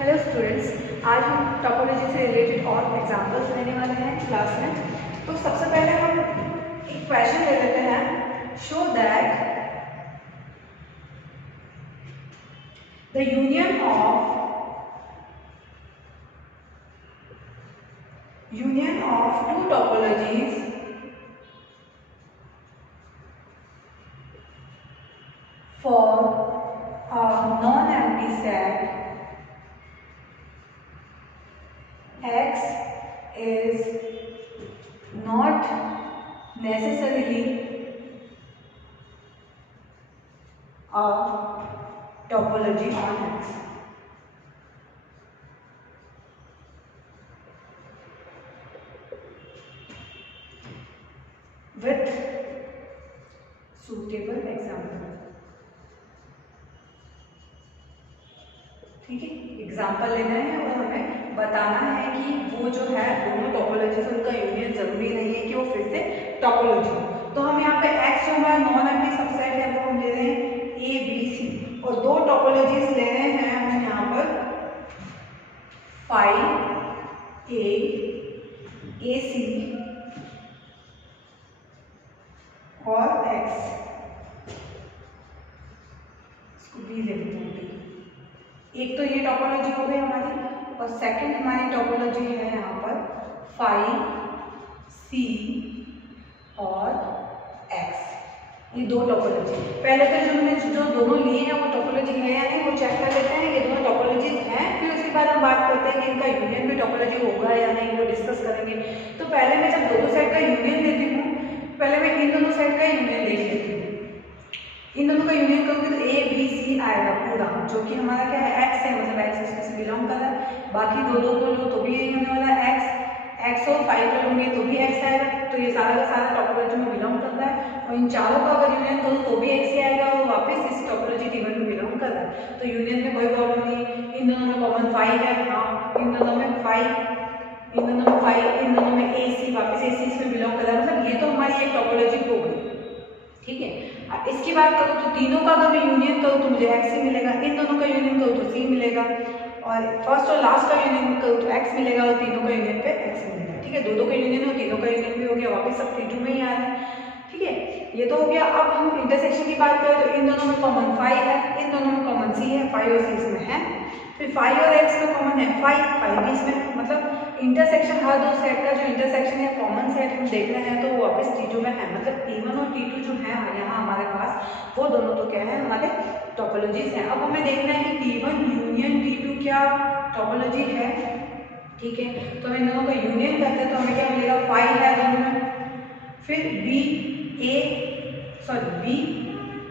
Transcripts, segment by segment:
Hello students, आज हम topology से रिलेटेड और एग्जांपल्स लेने वाले हैं क्लास में। तो सबसे पहले हम एक क्वेश्चन ले लेते हैं। Show that the union of two topologies for a non-empty set X is not necessarily a topology on X. With suitable example. ठीक है, एग्जाम्पल लेना है और हमें बताना है कि वो जो है दोनों टोपोलॉजी से उनका यूनियन जरूरी नहीं है कि वो फिर से टोपोलॉजी हो। तो हम यहाँ पे एक्स जो हमारा नॉन एम्प्टी सबसेट है वो हम ले रहे हैं ए बी सी, और दो टोपोलॉजीज ले रहे हैं हम यहाँ पर फाई ए सी और एक्स, इसको बी ले लेते हैं। एक तो ये टोपोलॉजी हो गई हमारी, और सेकंड हमारी टोपोलॉजी है यहाँ पर फाई सी और एक्स, ये दो टोपोलॉजी। पहले तो जो हमने जो दोनों लिए हैं वो टोपोलॉजी है या नहीं वो चेक कर लेते हैं, ये दोनों टोपोलॉजीज हैं। फिर उसके बाद हम बात करते हैं कि इनका यूनियन भी टोपोलॉजी होगा या नहीं, वो डिस्कस करेंगे। तो पहले मैं जब दोनों सेट का यूनियन लेती हूँ, पहले मैं इन दोनों सेट का यूनियन देख लेती हूँ। इन दोनों का यूनियन करूँगी तो ए बी सी आएगा पूरा, जो कि हमारा क्या है एक्स है, मतलब एक्स इसमें से बिलोंग कर रहा है। बाकी दो को लो तो भी यही होने वाला है एक्स और फाइव को लूँगी तो भी एक्स आएगा। तो ये सारा का सारा टोपोलॉजी में बिलोंग करता है, और इन चारों का अगर यूनियन करूँ तो भी एक्स ही आएगा और वापस इस टोपोलॉजी टी1 में बिलोंग कर रहा है। तो यूनियन में कोई प्रॉब्लम नहीं। इन दोनों में कॉमन फाइव है, हाँ इन दोनों में फाइव, इन दोनों में ए सी, वापस ए सी इसमें बिलोंग कर रहा है। मतलब ये तो हमारी एक टोपोलॉजी हो गई, ठीक है। इसकी बात करूँ तो तीनों का अगर मैं यूनियन करूँ तो मुझे एक्स ही मिलेगा, इन दोनों का यूनियन करूँ तो सी मिलेगा, और फर्स्ट और लास्ट का यूनियन करूँ तो एक्स मिलेगा, और तीनों का यूनियन पे एक्स मिलेगा, ठीक है। दो का यूनियन हो, तीनों का यूनियन भी हो गया, वापस सब T2 में ही आ रहा है, ठीक है। ये तो हो गया। अब हम इंटरसेक्शन की बात करें तो इन दोनों में कॉमन फाइव है, इन दोनों में कॉमन सी है, फाइव और सी इसमें है। फिर फाइव और एक्स में कॉमन है फाइव भी इसमें, मतलब इंटरसेक्शन हर दो सेट का जो इंटरसेक्शन या कॉमन सेट हम देख रहे हैं तो वो वापस T2 में है। मतलब T1 और T2 जो है यहाँ हमारे पास, वो दोनों तो क्या है हमारे टोपोलॉजीज हैं। अब हमें देखना है कि T1 यूनियन T2 क्या टोपोलॉजी है, ठीक है। तो हम इन दोनों का यूनियन करते हैं तो हमें क्या मिलेगा, फाइव है दोनों में, फिर बी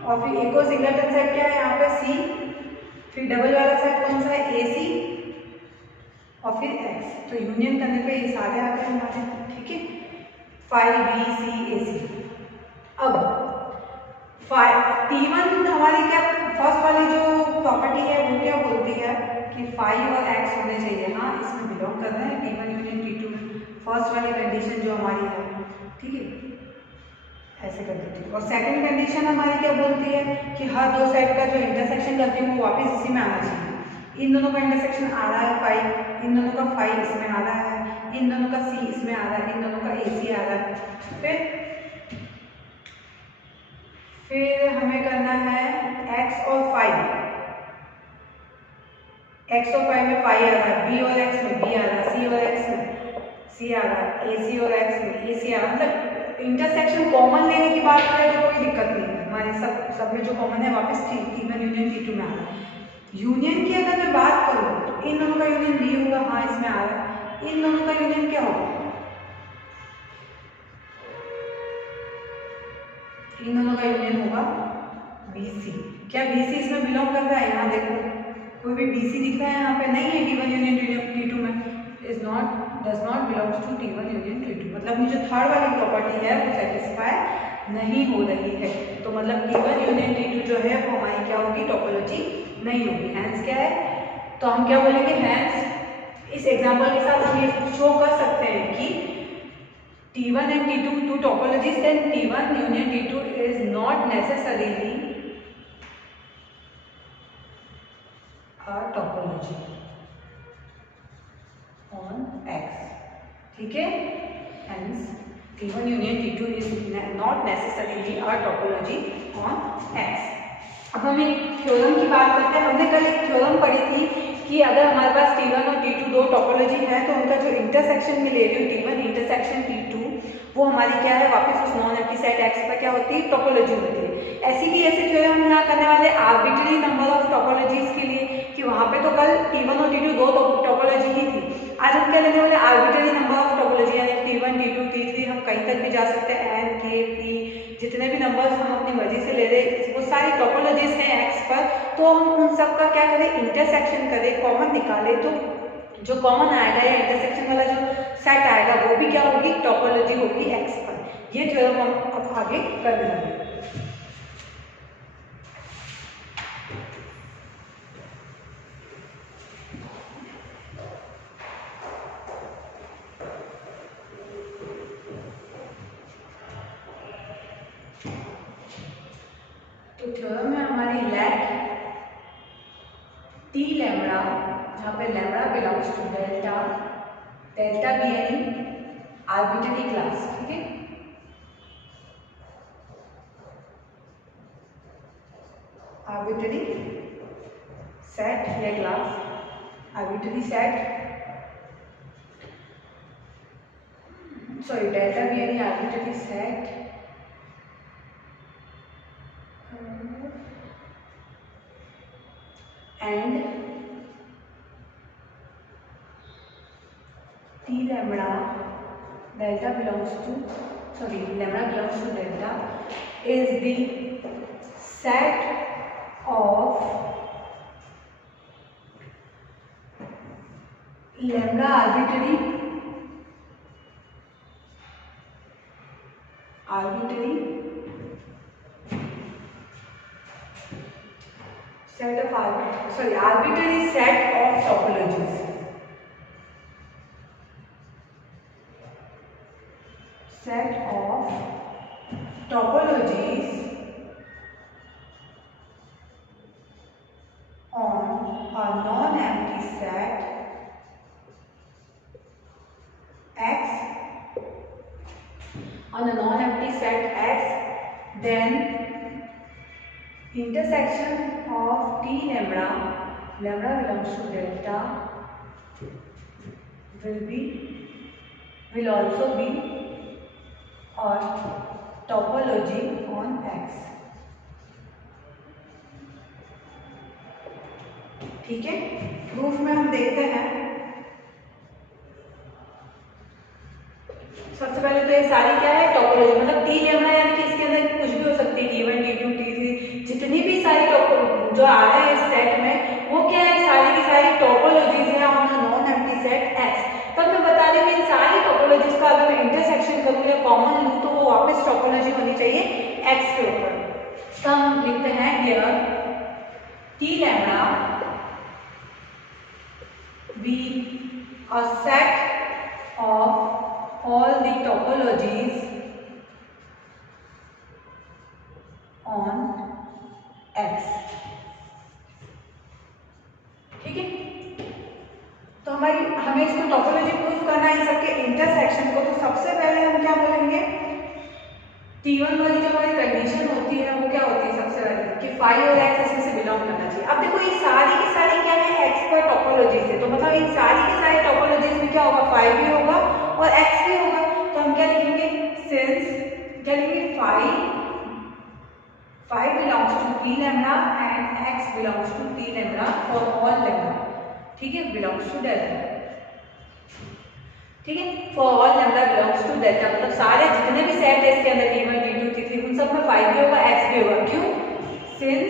और फिर एक और सिंगलटन सेट क्या है यहाँ पे सी, फिर डबल वाला सेट कौन सा है ए सी, और फिर एक्स। तो यूनियन करने पे ये सारे आ गए हमारे, ठीक है, फाइव बी सी ए सी। अब T1 हमारी क्या फर्स्ट वाली जो प्रॉपर्टी है वो क्या बोलती है कि फाइव और एक्स होने चाहिए, हाँ इसमें बिलोंग कर रहे हैं T1 यूनियन T2 में, फर्स्ट वाली कंडीशन जो हमारी है, ठीक है, ऐसे कर देती हूँ। और सेकंड कंडीशन हमारी क्या बोलती है कि हर दो सेट का जो इंटरसेक्शन करती हूँ वो वापस इसी में आना चाहिए। इन दोनों का इंटरसेक्शन आ रहा है फाइव, इन दोनों का फाइव इसमें आ रहा है, इन दोनों का सी इसमें आ रहा है, इन दोनों का ए सी आ रहा है। फिर हमें करना है एक्स और फाइव में फाइव आ रहा है, बी और एक्स में बी आ रहा है, सी और एक्स में सी आ रहा है, ए सी और एक्स में ए सी आ रहा है। मतलब इंटरसेक्शन कॉमन लेने की बात करें तो कोई दिक्कत नहीं है, हमारे सब में जो कॉमन है वापस T1 यूनियन T2 में आ रहा है। यूनियन की अगर मैं बात करूँ तो इन दोनों का यूनियन बी होगा, हाँ इसमें आ रहा है। इन दोनों का यूनियन क्या होगा, इन दोनों का यूनियन होगा BC। क्या BC इसमें बिलोंग करता है, यहाँ देखो कोई भी BC दिख रहा है यहाँ पे, नहीं है T1 यूनियन T2 में, does not belongs to T1 union T2। मतलब जो थर्ड वाली प्रॉपर्टी है वो सेटिस्फाई नहीं हो रही है, तो मतलब T1 यूनियन T2 जो है वो हमारी क्या होगी, टोपोलॉजी नहीं होगी। हैंस क्या है, तो हम क्या बोलेंगे, हैंस इस एग्जाम्पल के साथ हम ये शो कर सकते हैं कि T1 and T2 two topologies, then T1 union T2 is not necessarily a topology. X. ठीक है, hence T1 union T2 is not necessarily a topology on X। अब हम एक थ्योरम की बात करते हैं। हमने कल एक थ्योरम पढ़ी थी कि अगर हमारे पास T1 और T2 दो टोपोलॉजी है तो उनका जो इंटरसेक्शन में ले रही हूँ T1 इंटरसेक्शन T2, वो हमारी क्या है, वापस उस नॉन एम्प्टी सेट X पर क्या होती है, टोपोलॉजी होती है। ऐसी की ऐसी थ्योरम हम यहाँ करने वाले आर्बिट्ररी नंबर ऑफ टोपोलॉजीज के लिए, कि वहाँ पे तो कल T1 और T2 दो टोपोलॉजी ही थी। आज हम क्या लेने वाले, आर्बिट्ररी नंबर ऑफ टोपोलॉजी, यानी T1 T2 T3 हम कहीं तक भी जा सकते हैं, N K P जितने भी नंबर्स हम अपनी मर्जी से ले रहे, वो सारी टोपोलॉजीज हैं X पर। तो हम उन सब का क्या करें, इंटरसेक्शन करें, कॉमन निकालें, तो जो कॉमन आएगा या इंटरसेक्शन वाला जो सेट आएगा वो भी क्या होगी, टोपोलॉजी होगी X पर। ये थ्योरम हम अब आगे करने लगे। तो थ्योरम में हमारी लेट टी लैम्बडा, जहाँ पे lambda belongs to delta, delta be any arbitrary class. ठीक है, आर्बिट्ररी सेट या class, arbitrary set, sorry delta be any arbitrary set and T lambda delta belongs to, sorry, lambda belongs to delta is the set of lambda arbitrary set of arbitrary set of topologies, set of topologies on a non-empty set X, on a non-empty set X, then intersection of T lambda, lambda belongs to delta, will also be a topology on X। ठीक है, proof में हम देखते हैं। सबसे पहले तो ये सारी क्या है, टोपोलॉजी, मतलब टी लैम्बडा यानी कि इसके अंदर कुछ भी हो सकती है, T1 T2 T3 जितनी भी सारी जो आ रहे हैं इस सेट में, वो क्या है, सारी की सारी टोपोलॉजीज है on a non empty set X। तब मैं बता दें कि इन सारी टोपोलॉजीज का अगर मैं इंटरसेक्शन करूँ या कॉमन लूँ तो वो वापस टोपोलॉजी होनी चाहिए X के ऊपर। तो हम लिखते हैं here T lambda be a set of all the topologies on X। ठीक है, तो हमें इसको टोपोलॉजी प्रूफ करना है इन सबके इंटरसेक्शन को। तो सबसे पहले हम क्या बोलेंगे, T1 वाली जो हमारी कंडीशन होती है वो क्या होती है, सबसे पहले कि फाई और X इसमें से बिलोंग करना चाहिए। अब देखो ये सारी की सारी क्या है, X पर टोपोलॉजी है, तो मतलब इन सारी की सारी टोपोलॉजीज में क्या होगा, फाई भी होगा और X भी होगा। तो हम क्या लिखेंगे, सिंस क्या लिखेंगे, phi belongs to T lambda and X belongs to T lambda for all lambda. ठीक है, बिलोंग्स टू डेल्टा। ठीक है, for all lambda belongs to delta, मतलब सारे जितने भी सेट है इसके अंदर T1 T2 T3 उन सब में फाई भी होगा, X भी होगा। क्यों, since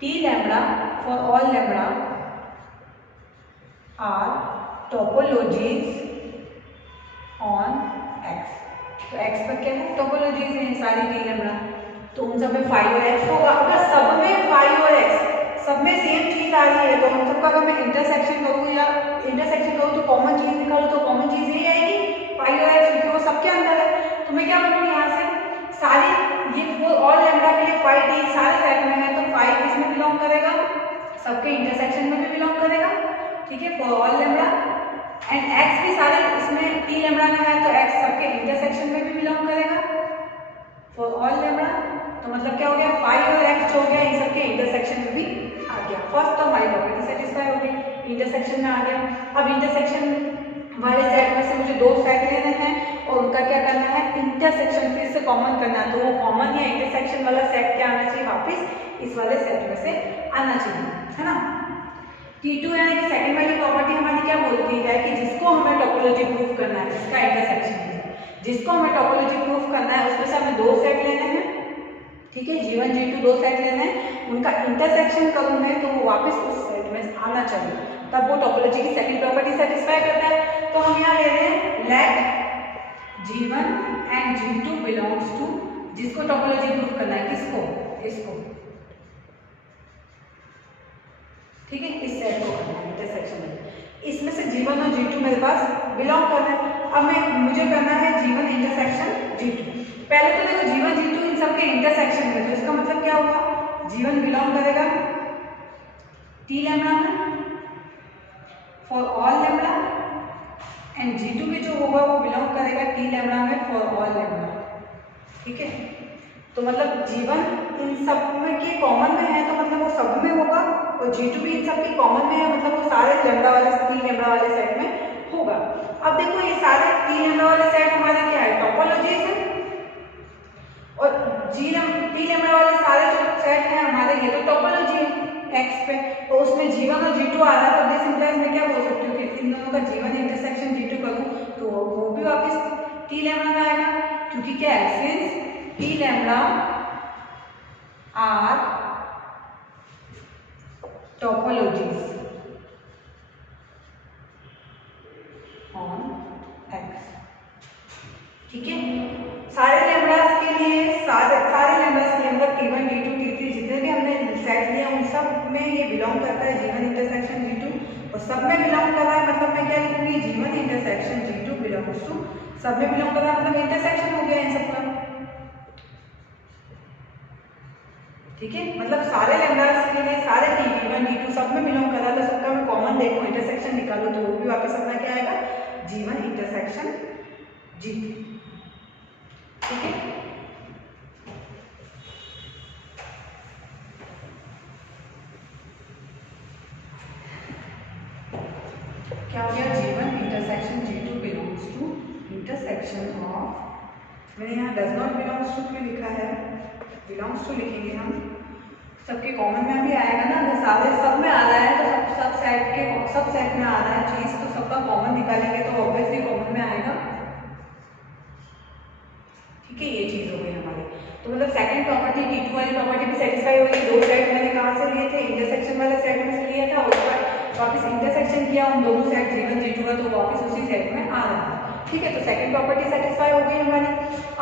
T lambda for all lambda are topologies on X। तो X पर क्या है, टोपोलॉजीज हैं सारी T लैम्बडा, तो उन सब में फाई और X होगा। अगर सब में फाई और X सब में सेम चीज आ रही है तो हम सबका अगर मैं इंटरसेक्शन करूँ या इंटरसेक्शन करूँ तो कॉमन चीज निकालूँ तो कॉमन चीज यही आएगी, फाई और X, क्योंकि वो सबके अंदर है। तो मैं क्या बोलूँगी यहाँ से, सारी ये फॉर ऑल लैम्बडा के लिए फाई T सारे सेट में है, तो फाई किसमें बिलोंग करेगा, सबके इंटरसेक्शन में भी बिलोंग करेगा। ठीक है, for all lambda and x भी सारे इसमें टी लैम्बडा में है, तो एक्स सबके इंटरसेक्शन में भी बिलोंग करेगा फॉर ऑल लैम्बडा। तो मतलब क्या हो गया, फाइव और एक्स जो हो गया इन सबके इंटरसेक्शन में भी आ गया। फर्स्ट तो हमारी प्रॉपर्टी सेटिस्फाई हो गई, इंटरसेक्शन में आ गया। अब इंटरसेक्शन वाले सेट में से मुझे दो सेट लेने हैं और उनका क्या करना है, इंटरसेक्शन फिर से कॉमन करना है। तो वो कॉमन या इंटरसेक्शन वाला सेट क्या आना चाहिए, वापस इस वाले सेट में से आना चाहिए, है ना। T2 यानी कि सेकंड वाली प्रॉपर्टी हमारी क्या बोलती है कि जिसको हमें टोपोलॉजी प्रूफ करना है, जिसका इंटरसेक्शन है, जिसको हमें टोपोलॉजी प्रूफ करना है, उसमें से हमें दो सेट लेने हैं, ठीक है, G1 G2 दो सेट लेने हैं, उनका इंटरसेक्शन करूँ मैं तो वो वापस उस सेट में आना चाहिए, तब वो टोपोलॉजी की सेकंड प्रॉपर्टी सेटिस्फाई करता है। तो हम यहाँ ले रहे हैं let G1 and G2 belongs to, जिसको टोपोलॉजी प्रूफ करना है, किसको, इसको, ठीक है, इस सेट को करना है इंटरसेक्शन में। इसमें से G1 और G2 मेरे पास बिलोंग करना है। अब मुझे करना है G1 इंटरसेक्शन G2। पहले तो देखो G1 G2 इन सबके इंटरसेक्शन में, तो इसका मतलब क्या हुआ, G1 बिलोंग करेगा टी लैम्बडा में for all lambda and G2 भी जो होगा वो बिलोंग करेगा टी लैम्बडा में फॉर ऑल लैम्बडा, ठीक है। तो मतलब G1 इन सब में के कॉमन में है, तो मतलब वो सब में होगा, और G2 भी इन सब के कॉमन में है, मतलब वो सारे लैम्बडा वाले टी लैम्बडा वाले सेट में होगा। अब देखो ये सारे टी लैम्बडा वाले सेट हमारे क्या है, टोपोलॉजी है, और टी लैम्बडा वाले सारे जो सेट हैं हमारे ये तो टोपोलॉजी है एक्स पे, तो उसमें G1 और G2 आ रहा है, तो दिस इंप्लाइज मैं क्या बोल सकती हूँ कि इन दोनों का G1 इंटरसेक्शन G2 करूँ तो वो भी वापस टी लैम्बडा में आएगा, क्योंकि क्या है, since T lambda are topologies on X, ठीक है। सारे लैम्बडास के लिए सारे लैम्बडास के अंदर T1 T2 T3 जितने भी हमने सेट लिया उन सब में ये बिलोंग करता है G1 इंटरसेक्शन G2, और सब में बिलोंग कर रहा है, मतलब मैं क्या लिखूंगी, G1 intersection G2 belongs to, सब में बिलोंग कर रहा है, मतलब इंटरसेक्शन हो गया इन सबका, ठीक है। मतलब सारे लैम्बडास के लिए सारे T1 T2 सब में बिलोंग कर रहा है, तो सबका मैं कॉमन देखो इंटरसेक्शन निकालो तो वो भी वापस अपना क्या आएगा, G1 इंटरसेक्शन G2, ठीक है। क्या हो गया, G1 intersection G2 belongs to intersection of, मैंने यहाँ डज नॉट बिलोंग्स टू क्यों लिखा है, बिलोंग्स टू लिखेंगे हम, सबके कॉमन में भी आएगा ना, अगर सारे सब में आ रहा है तो सब सेट में आ रहा है चीज, तो सबका कॉमन निकालेंगे तो ऑब्वियसली कॉमन में आएगा, ठीक है। ये चीज हो गई हमारी, तो मतलब सेकंड प्रॉपर्टी T2 वाली प्रॉपर्टी भी सेटिस्फाई हो गई। दो सेट मैंने कहाँ से लिए थे, इंटरसेक्शन वाले सेट में से लिया था, उसके बाद वापस इंटरसेक्शन किया उन दोनों सेट G1 G2 का, तो वापस उसी सेट में आ रहा है, ठीक है। तो सेकंड प्रॉपर्टी सेटिस्फाई हो गई हमारी।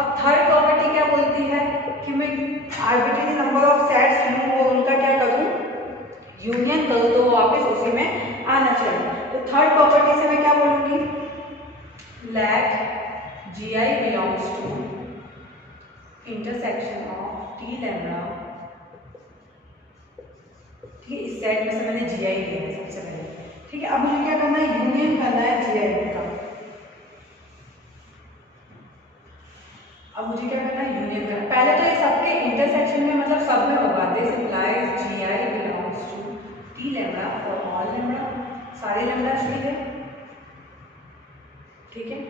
अब थर्ड प्रॉपर्टी क्या बोलती है कि मैं आर्बिट्रेरी नंबर ऑफ सेट्स लूं और उनका क्या करूं, यूनियन करूं, तो वापस उसी में आना चाहिए। तो थर्ड प्रॉपर्टी से मैं क्या बोलूंगी, let Gi belongs to intersection of T lambda, ठीक है। इस सेट में से मैंने Gi लिया है सबसे पहले, ठीक है। अब मुझे क्या करना है, यूनियन करना है Gi का, अब मुझे क्या करना है, यूनियन करना, पहले तो ये सबके इंटरसेक्शन में मतलब सब में होगा, this implies Gi belongs to T lambda for all lambda, सारे लैम्बडा लिए, ठीक है,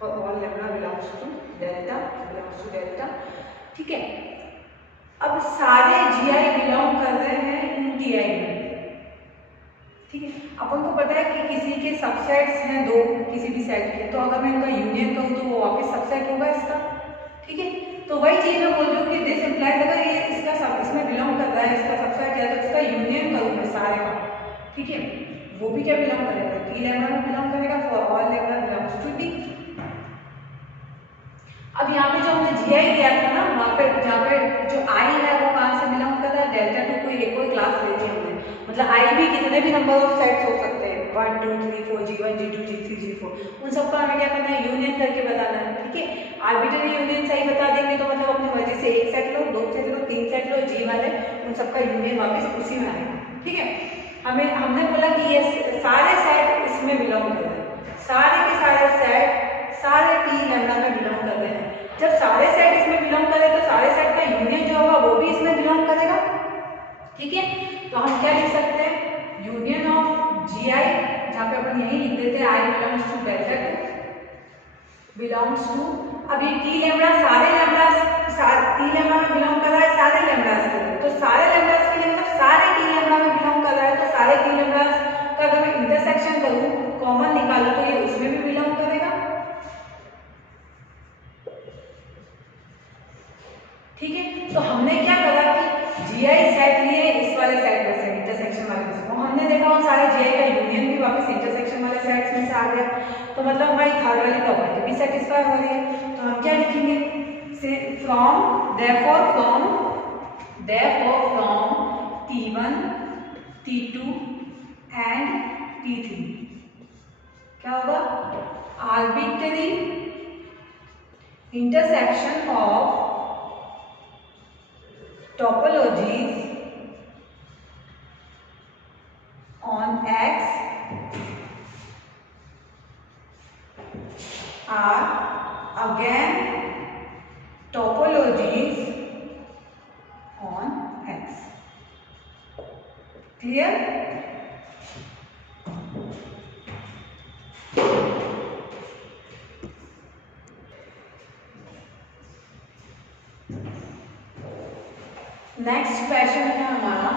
for all lambda belongs to delta, ठीक है। अब सारे Gi बिलोंग कर रहे हैं इन Ti में, ठीक है। अपन को पता है कि किसी के सबसेट्स हैं दो किसी भी सेट के, तो अगर मैं इनका यूनियन करूँ तो वो वापस सबसेट होगा इसका, ठीक है। तो वही चीज मैं बोल रही हूँ कि दिस इंप्लाइज अगर ये इसका सब इसमें बिलोंग कर रहा है, इसका सबसेट है, तो इसका यूनियन करूँ मैं सारे का, ठीक है, वो भी क्या बिलोंग करेगा, टी लैम्बडा में बिलोंग करेगा for all lambda belongs to T. अब यहाँ पे जो हमने Gi दिया था ना, वहाँ पे जहाँ पे जो I है वो कहाँ से बिलोंग कर रहा है, डेल्टा टू कोई एक और क्लास लेते हैं हमने, मतलब I भी कितने भी नंबर ऑफ सेट्स हो सकते हैं, 1 2 3 4 G1 G2 G3 G4, उन सबका हमें क्या करना है, यूनियन करके बताना है, ठीक है। आर्बिट्रेरी यूनियन सही बता देंगे तो मतलब अपनी मर्जी से एक सेट लो, दो सेट लो, तीन सेट लो, G वाले उन सबका यूनियन वापस उसी में आएगा, ठीक है। हमने बोला कि ये सारे सेट इसमें बिलोंग कर रहे हैं, सारे के सारे सेट सारे टी लैम्डा में बिलोंग कर रहे हैं। जब सारे सेट इसमें बिलोंग करे तो सारे सेट का यूनियन जो होगा वो भी इसमें बिलोंग करेगा। ठीक है, तो हम क्या लिख सकते हैं, यूनियन ऑफ जी आई, जहाँ पे अपन यही लिख देते हैं I belongs to delta to belongs to, अब ये टी लैम्डा सारे लैम्डास टी लैम्डा में बिलोंग कर रहा है, सारे लैम्डास के लिए, तो सारे लैम्डास के लिए मतलब सारे टी लैम्डा में बिलोंग कर रहा है, तो सारे टी लैम्डास का अगर मैं इंटरसेक्शन करूं, कॉमन निकालूं, तो ये उसमें भी बिलोंग करेगा। ठीक है, तो हमने क्या करा कि जीआई सेट लिए इस वाले सेट में से, इंटरसेक्शन वाले में से, हमने देखा उन सारे जीआई का यूनियन भी वापस इंटरसेक्शन वाले सेट्स में से आ गया, तो मतलब हमारी थर्ड वाली प्रॉपर्टी भी सेटिस्फाई हो रही है। तो हम क्या लिखेंगे, from T1 T2 and T3 क्या होगा, arbitrary intersection of topologies on X are again topologies on X. Clear? Next question है हमारा,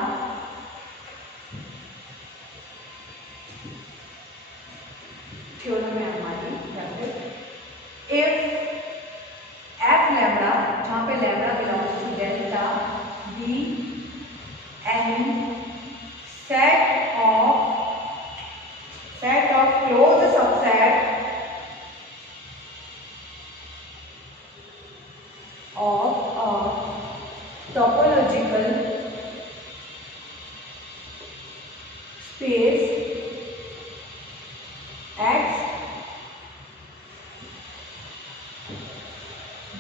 थ्योरम है हमारी, इफ एफ लैम्डा, जहां पे lambda belongs to delta B N set of closed subset of a topological space X,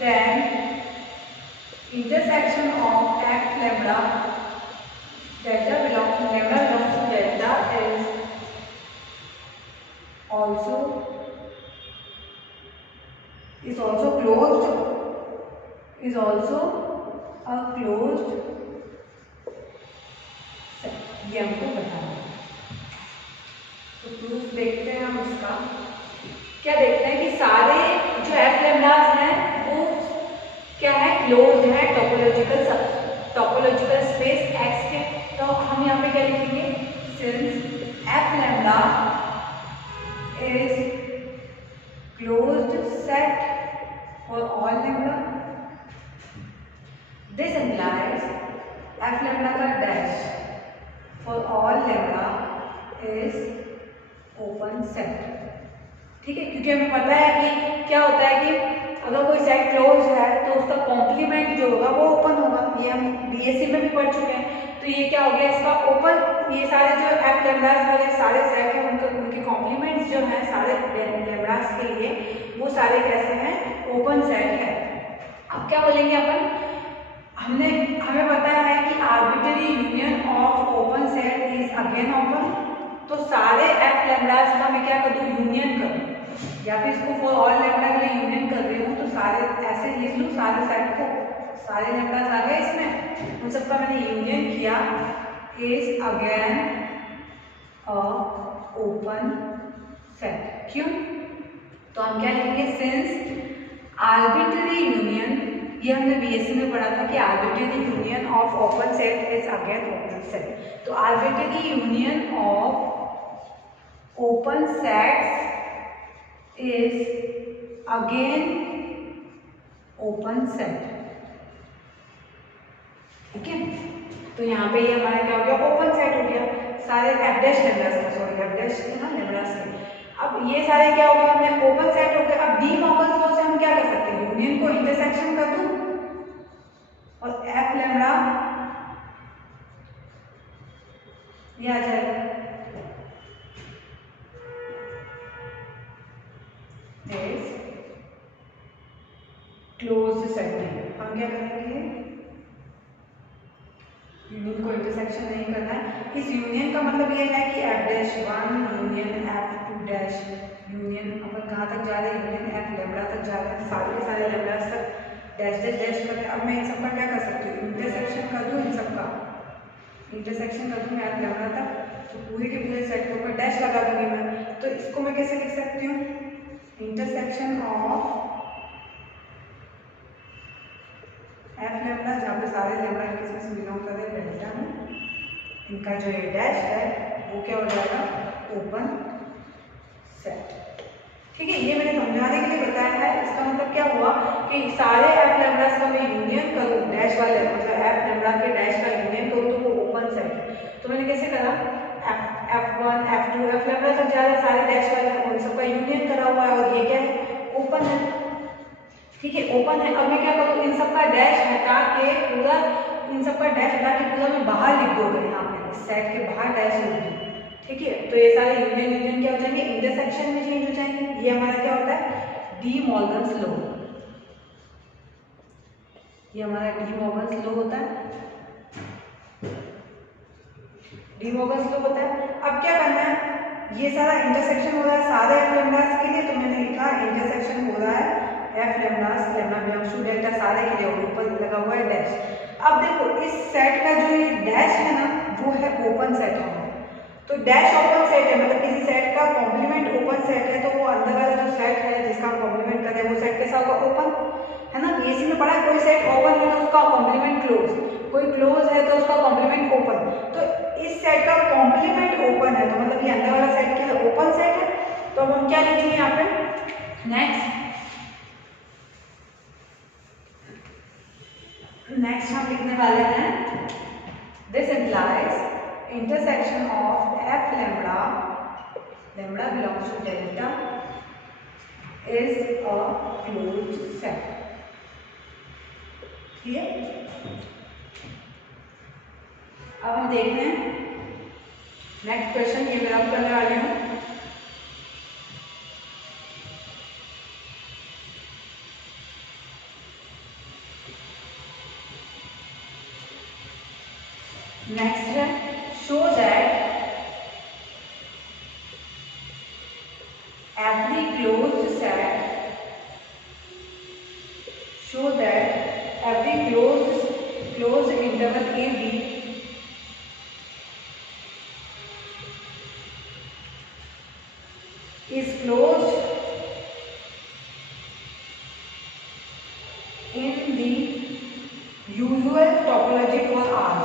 then intersection of F lambda delta belongs to delta is also a closed set, ये हमको बताना है। तो proof देखते हैं हम इसका, क्या देखते हैं कि सारे जो एफ लैम्डास हैं वो क्या है, क्लोज्ड है टोपोलॉजिकल स्पेस एक्स के। तो हम यहाँ पे क्या लिखेंगे, since F lambda is closed set for all lambda, this implies f lambda का dash for all lambda is open set। ठीक है, क्योंकि हमें पता है कि क्या होता है कि अगर कोई सेट क्लोज है तो उसका कॉम्प्लीमेंट जो होगा वो ओपन होगा, ये हम बीएससी में भी पढ़ चुके हैं। तो ये क्या हो गया, इसका ओपन, ये सारे जो एफ लैम्डास वाले सारे सेट हैं उनके कॉम्प्लीमेंट्स जो हैं सारे लैम्डास के लिए वो सारे कैसे हैं, ओपन सेट है। अब क्या बोलेंगे अपन, हमें पता है कि arbitrary union of open set is again open, तो सारे एफ लैम्डास का मैं क्या कर दूं, यूनियन कर दूं, या फिर इसको फॉर ऑल लैम्डा के लिए यूनियन कर रही हूँ, तो सारे ऐसे लिख लूँ, सारे सेट को, सारे लैम्डास आ गए इसमें, उन सबका मैंने यूनियन किया, is again a open set. क्यों, तो हम क्या लिखेंगे, सिंस आर्बिट्ररी यूनियन, ये हमने बीएससी में पढ़ा था कि arbitrary union of open set is again open set, तो arbitrary union of open sets is again open set. ठीक है, तो यहाँ पे ये हमारा क्या हो गया, ओपन सेट हो गया, सारे F dash lambdas, sorry F dash थे ना लैम्डास के, अब ये सारे क्या हो गए, हमने ओपन सेट हो गया। अब डी मॉर्गन्स लॉ से हम क्या कर सकते हैं, यूनियन को इंटरसेक्शन कर दूं और एफ लैम्डा ये आ जाएगा, इज क्लोज्ड सेट में हम क्या करेंगे, यूनियन को इंटरसेक्शन नहीं करना है। इस यूनियन का मतलब ये है कि f'1 union f2 dash union अपन कहाँ तक जा रहे हैं, यूनियन f लेमड़ा तक जा रहे हैं, सारे के सारे लेमड़ा तक डैश डैश डैश कर रहे हैं। अब मैं इन सबका क्या कर सकती हूँ, इंटरसेक्शन कर दूँ, इन सबका इंटरसेक्शन कर दूँ मैं f लेमड़ा तक, तो पूरे के पूरे सेट के ऊपर डैश लगा दूंगी मैं। तो इसको मैं कैसे लिख सकती हूँ, इंटरसेक्शन ऑफ f लेमड़ा, जहाँ पे सारे लेमड़ा किसमें से बिलोंग कर रहे हैं, डेल्टा में, इनका जो ये डैश है वो क्या हो जाएगा, ओपन सेट। ठीक है, ये मैंने समझाने के लिए बताया है। इसका मतलब क्या हुआ कि सारे f लेमड़ा का मैं यूनियन करूँ डैश वाले, मतलब f लेमड़ा के डैश का यूनियन करूँ तो वो ओपन सेट। तो मैंने कैसे करा, f1 f2 f लेमड़ा तक जा रहे सारे डैश वाले, उन सबका यूनियन करा हुआ है और ये क्या है, ओपन है। ठीक है, ओपन है। अब मैं क्या करूँ, इन सबका डैश हटा के पूरा, इन सबका डैश हटा के पूरा मैं बाहर लिख दूंगा, यहाँ पे सेट के बाहर डैश लिख दूँ। ठीक है, तो ये सारे यूनियन यूनियन क्या हो जाएंगे, इंटरसेक्शन में चेंज हो जाएंगे। ये हमारा क्या होता है, डी मॉर्गन्स लॉ, ये हमारा डी मॉर्गन्स लॉ होता है, डी मॉर्गन्स लॉ होता है। अब क्या करना है, ये सारा इंटरसेक्शन हो रहा है सारे एफ लेमडास के लिए, तो मैंने लिखा इंटरसेक्शन हो रहा है F lambdas lambda belongs to delta सारे के लिए, और ऊपर लगा हुआ है डैश। अब देखो इस सेट का जो ये डैश है ना, वो है ओपन सेट है। तो डैश ओपन सेट है, मतलब किसी सेट का कॉम्प्लीमेंट ओपन सेट है, तो वो अंदर वाला जो सेट है जिसका हम कॉम्प्लीमेंट करते हैं वो सेट कैसा होगा, ओपन है ना। बीएससी में पढ़ा है, कोई सेट ओपन है तो उसका कॉम्प्लीमेंट क्लोज, कोई क्लोज है तो उसका कॉम्प्लीमेंट ओपन। तो इस सेट का कॉम्प्लीमेंट ओपन है, तो मतलब ये अंदर वाला सेट क्या है, ओपन सेट है। तो अब हम क्या लिखेंगे यहाँ पे, नेक्स्ट हम लिखने वाले हैं, this implies intersection of f lambda belongs to delta is a closed set। ठीक है, अब हम देखते हैं नेक्स्ट क्वेश्चन, ये मैं अब करने वाली हूँ। नेक्स्ट है, show that every closed set, show that every closed interval AB is closed in the usual topology for R।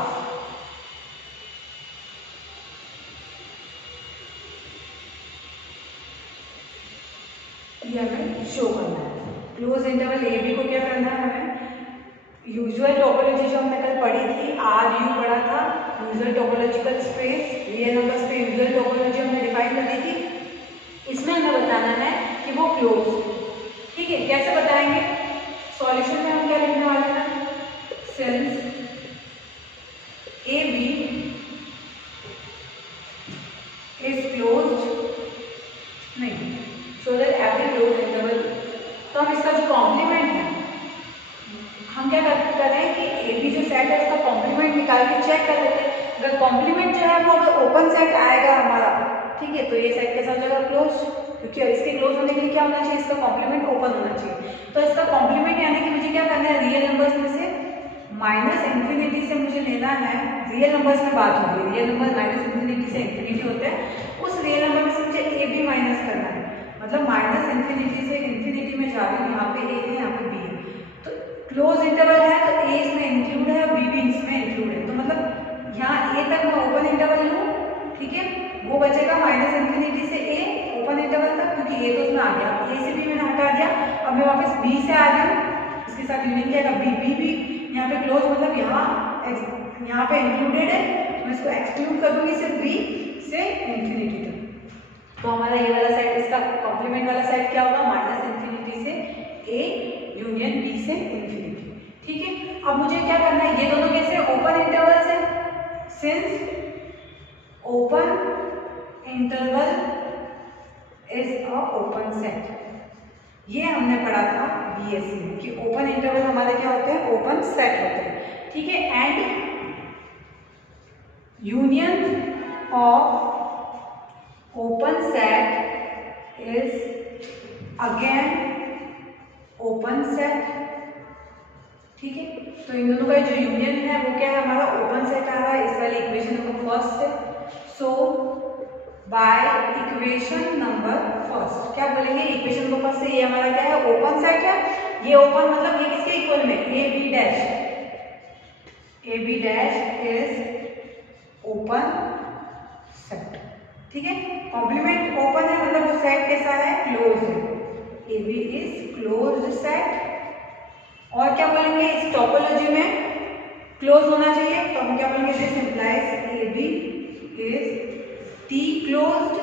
ये हमें शो करना है। क्लोज इंटरवल ए बी को क्या करना है, हमें यूजुअल टोपोलॉजी जो हमने कल पढ़ी थी, आर यू पढ़ा था, usual topological space, real numbers पे यूजुअल टोपोलॉजी हमने डिफाइन कर दी थी। इसमें हमें बताना है कि वो क्लोज। ठीक है, कैसे बताएंगे, सॉल्यूशन में हम क्या लिखने वाले हैं, since A B is closed, नहीं, so that every closed interval, तो हम इसका जो कॉम्प्लीमेंट है, हम क्या करें कि ए बी जो सेट है उसका कॉम्प्लीमेंट निकाल के चेक कर लेते हैं। अगर कॉम्प्लीमेंट जो है वो अगर ओपन सेट आएगा हमारा, ठीक है, तो ये सेट कैसा हो जाएगा, क्लोज, क्योंकि इसके क्लोज होने के लिए क्या होना चाहिए, इसका कॉम्प्लीमेंट ओपन होना चाहिए। तो इसका कॉम्प्लीमेंट यानी कि मुझे क्या करना है, रियल नंबर्स में से माइनस इंफिनिटी से मुझे लेना है, रियल नंबर्स में बात होगी, रियल नंबर माइनस इंफिनिटी से इंफिनिटी होते हैं, उस रियल नंबर में से मुझे ए बी माइनस करना है, मतलब माइनस इंफिनिटी से इंफिनिटी में जा रही हूँ, यहाँ पे ए है यहाँ पे बी है, तो क्लोज इंटरवल है तो ए इसमें इंक्लूड है, बी भी इसमें इंक्लूड है, तो मतलब यहाँ ए तक मैं ओपन इंटरवल लूँ, ठीक है, वो बचेगा माइनस इंफिनिटी से ए ओपन इंटरवल तक, क्योंकि ए तो उसमें आ गया, ए से बी मैंने हटा दिया, अब मैं वापस बी से आ गया हूँ, इसके साथ यूनियन क्या है, बी बी भी यहाँ पे क्लोज, मतलब यहाँ पे इंक्लूडेड है, मैं इसको एक्सक्लूड कर दूंगी सिर्फ बी से इंफिनिटी तक। तो हमारा ये वाला सेट, इसका कॉम्प्लीमेंट वाला सेट क्या होगा, माइनस इंफिनिटी से ए यूनियन बी से इंफिनिटी। ठीक है, अब मुझे क्या करना है, ये दोनों कैसे ओपन इंटरवल से, since open interval is a open set, ये हमने पढ़ा था बीएससी में कि ओपन इंटरवल हमारे क्या होते हैं, ओपन सेट होते हैं। ठीक है, and union of open set is again open set. ठीक है, तो इन दोनों का जो यूनियन है वो क्या है, हमारा ओपन सेट आ रहा है इस वाले इक्वेशन नंबर फर्स्ट से। सो बाय इक्वेशन नंबर फर्स्ट क्या बोलेंगे, इक्वेशन नंबर फर्स्ट से ये हमारा क्या है, ओपन सेट है। ये ओपन मतलब ये किसके इक्वल में, A B dash is open set. ठीक है, कॉम्प्लीमेंट ओपन है मतलब वो सेट कैसा है, क्लोज है। A B is closed set. और क्या बोलेंगे, इस टोपोलॉजी में क्लोज होना चाहिए, तो हम क्या बोलेंगे, this implies A B is T closed,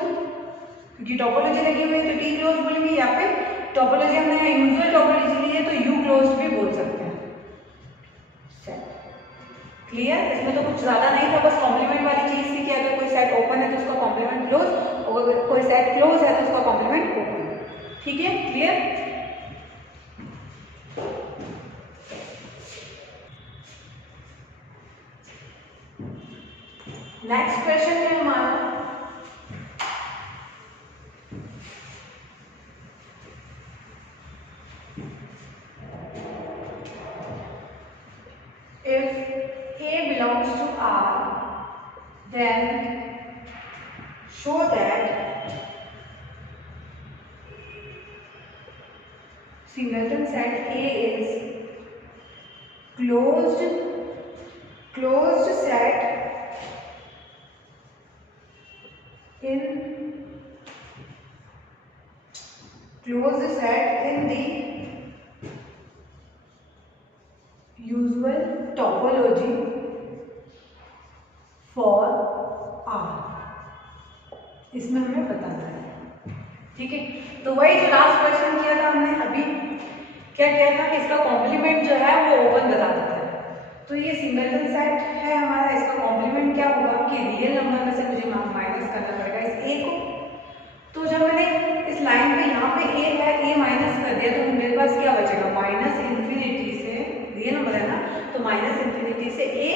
क्योंकि टोपोलॉजी लगी हुई है तो टी क्लोज बोलेंगे, या फिर टोपोलॉजी हमने यूजुअल टोपोलॉजी ली है तो यू क्लोज्ड भी बोल सकते हैं। क्लियर, इसमें तो कुछ ज्यादा नहीं था, बस कॉम्प्लीमेंट वाली चीज थी कि अगर कोई सेट ओपन है तो उसका कॉम्प्लीमेंट क्लोज, और अगर कोई सेट क्लोज है तो उसका कॉम्प्लीमेंट ओपन। ठीक है, क्लियर। नेक्स्ट क्वेश्चन है हमारा, if A belongs to R, then show that singleton set A is closed set in the usual topology for R। इसमें हमें बताना है। ठीक है, तो वही जो लास्ट क्वेश्चन किया था हमने अभी, क्या किया था कि इसका कॉम्प्लीमेंट जो है वो ओपन बता देता है। तो ये सिंगलटन सेट है हमारा, इसका कॉम्प्लीमेंट क्या होगा कि रियल नंबर में से मुझे माइनस करना पड़ेगा इस ए को। तो जब मैंने इस लाइन पे यहाँ पे ए है, ए माइनस कर दिया तो मेरे पास क्या बचेगा, माइनस इन्फिनिटी से, रियल नंबर है ना, तो माइनस इन्फिनिटी से ए,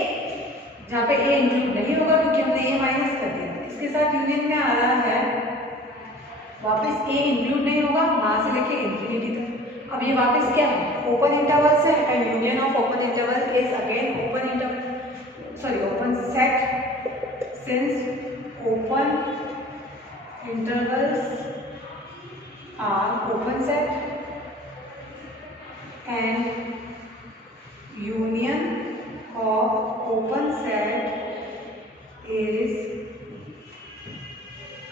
जहाँ पे ए इंक्लूड नहीं होगा क्योंकि हमने ए माइनस कर दिया। इसके साथ यूनियन में आ रहा है वापस ए इंक्लूड नहीं होगा, वहां से लेके इन्फिनिटी तक। अब ये वापस क्या है, ओपन इंटरवल से, and union of open interval is again open set, since open intervals are open set and union of open set is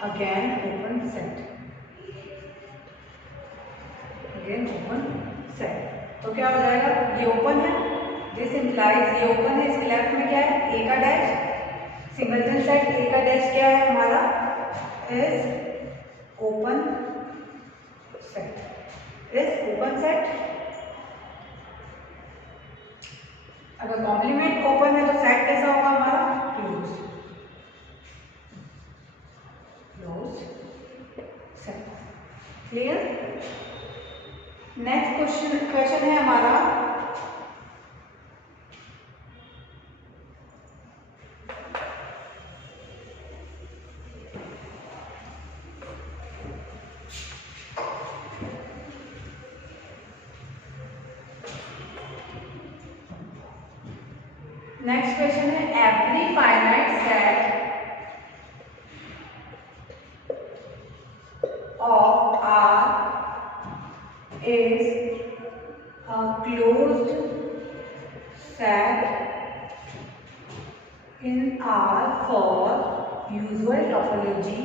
again open set, तो क्या हो जाएगा, ये ओपन है, दिस इंप्लाइज ये ओपन है, इसके लेफ्ट में क्या है, ए का डैश, सिंगलटन सेट ए का डैश क्या है हमारा, is open set, अगर कॉम्प्लीमेंट ओपन है तो सेट कैसा होगा हमारा, close set. Clear. Next question है हमारा, नेक्स्ट क्वेश्चन है, every finite set of R is a closed set in R for usual topology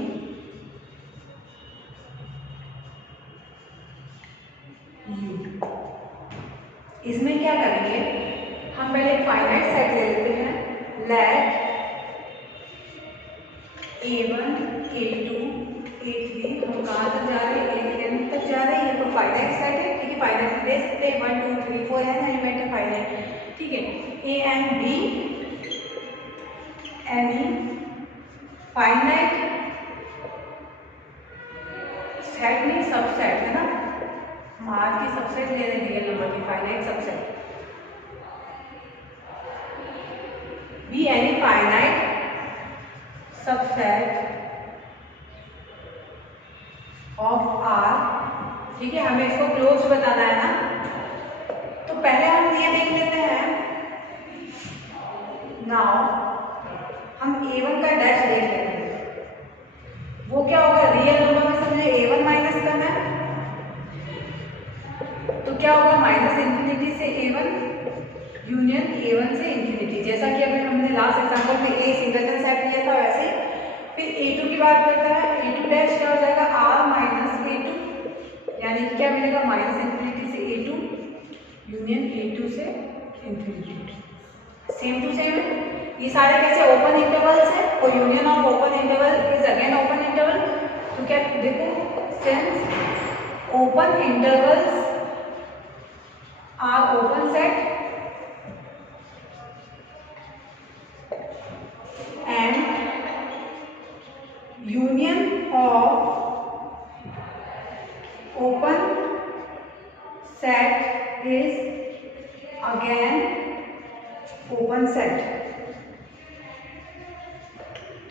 U. इसमें क्या करेंगे, हम पहले एक फाइनाइट सेट ले लेते हैं, लेट a1 a2 a3, हम कहाँ तक जा रहे हैं, an तक जा रहे हैं, ये तो फाइनाइट सेट है। ठीक है, फाइनाइट दे सकते हैं, 1 2 3 4 n एलिमेंट है फाइनाइट। ठीक है, a and b any finite set में सबसेट है ना, मार की सबसेट ले रहे हैं रियल नंबर की, finite subset B any finite subset of R. ठीक है, हमें इसको क्लोज बताना है ना, तो पहले हम ये देख लेते हैं। नाउ हम A1 का डैश देख लेते हैं, वो क्या होगा, रियल नंबर में समझे A1 माइनस करना है, तो क्या होगा माइनस इंफिनिटी से A1 यूनियन A1 से इंफिनिटी। जैसा कि अभी हमने लास्ट एग्जांपल में A सिंगलटन सेट लिया था वैसे। फिर A2 की बात करता है, A2 डैश क्या हो जाएगा R माइनस A2, यानी कि क्या मिलेगा माइनस इंफिनिटी से A2 यूनियन A2 से इंफिनिटी। सेम टू सेम है, ये सारे कैसे ओपन इंटरवल्स है, और union of open interval is again open interval. तो क्या देखो, since open intervals are open set and union of open set is again open set।